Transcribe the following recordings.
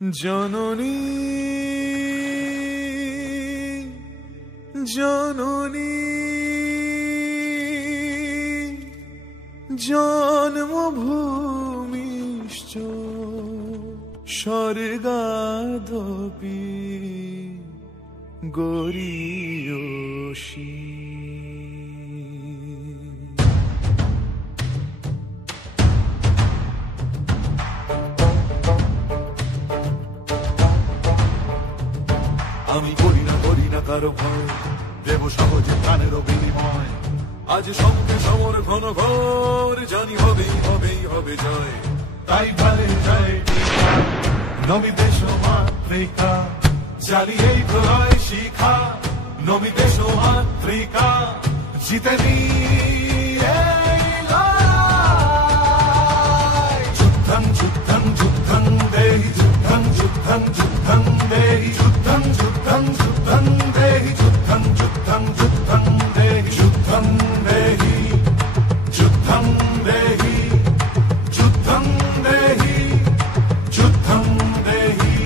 জননী জননী জন্মভূমিশ্চ স্বর্গাদপি গরীয়সী। আমি করি না কারো ভয়, দেব সহজে প্রাণেরও বিনিময়। আজ সঙ্গে সমর ঘন ঘোর, জানি হবেই হবেই হবে জয়। তাই ভালে যায় নমি দেশ মাতৃকা, জানি এই প্রলয় শিখা। নমি দেশ মাতৃকা, জিতে যুদ্ধং যুদ্ধং যুদ্ধং দেহি, যুদ্ধং যুদ্ধং যুদ্ধং দেহি, যুদ্ধং যুদ্ধং যুদ্ধং দেহি, যুদ্ধং যুদ্ধং যুদ্ধং দেহি, যুদ্ধং দেহি, যুদ্ধং দেহি, যুদ্ধং দেহি, যুদ্ধং দেহি।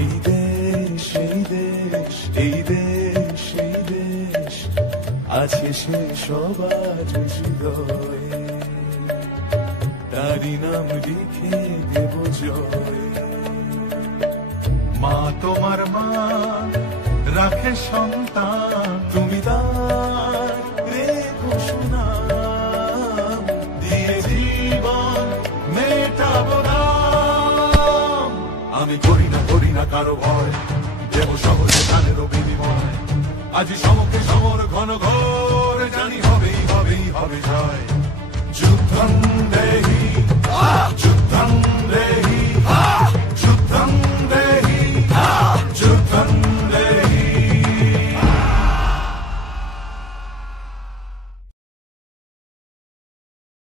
এই দেশ এই দেশ এই দেশ এই দেশ আছে সে সবার হৃদয়ে, তারি নাম লিখে দেব জয়। মা তোমার মা রাখে সন্তান, তুমি তার রেখো সুনাম, দিয়ে জীবন মেটাবো নাম। আমি করি না কারো ভয়, দেব সহজে প্রাণেরও বিনিময়। আজি সমকে সমর ঘন ঘোর, জানি হবেই হবেই হবে জয়। যুদ্ধং দেহি